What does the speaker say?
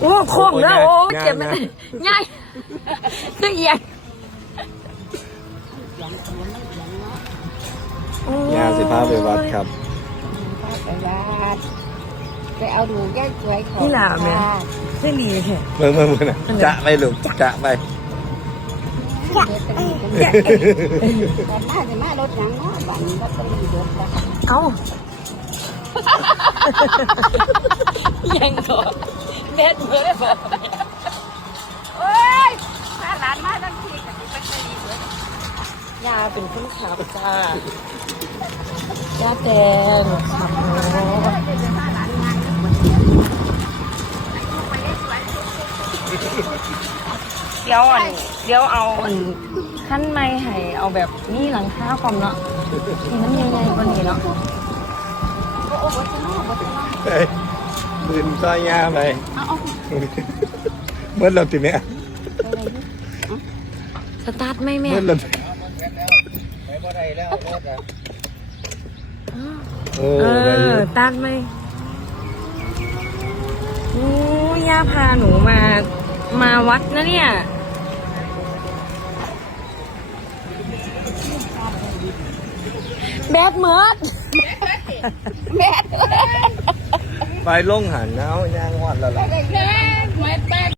โอ้โค้งแล้วโอ้เจ็บมง่ง่ายคือเอียงยาสิพาไปวัดครับ ไปวัดไปเอาดูแก้สวยของนี่หล่ะแม่ไม่มีแค่เมื่อเมื่อเมื่อนะจะไปลูกจะไปเด็ดตรีกันแต่มาจะมารถหยังเนาะบันรถตรีเด็ดละเอ้า ยังก่อนแม่เมื่อได้บอกโอ้ยถ้าหลานมาทั้งทีกันไปตรีเด็ดยาเป็นคนขับจ้ายาแดงขับโอ้เดี๋ยวอ่อนเดี๋ยวเอาอันขั้นไม่ให้เอาแบบนี้หลังคาความเนาะนี่มันยังไงกว่านี้เนาะโอ้โหบดจะนอกบดจะนอกเฮ้ย ปืนซอยยาไปเอาเอาเมื่อเราติแม่ไปเลยสตาร์ทไหม่แม่เมื่อเราเอเออได้ออยู่ตัดไหมโอ้ย่าพาหนูมา มาวัดนะเนี่ยแบบเมิดแม่ ไปลงหันเอาย่างวัดแล้วล่ะ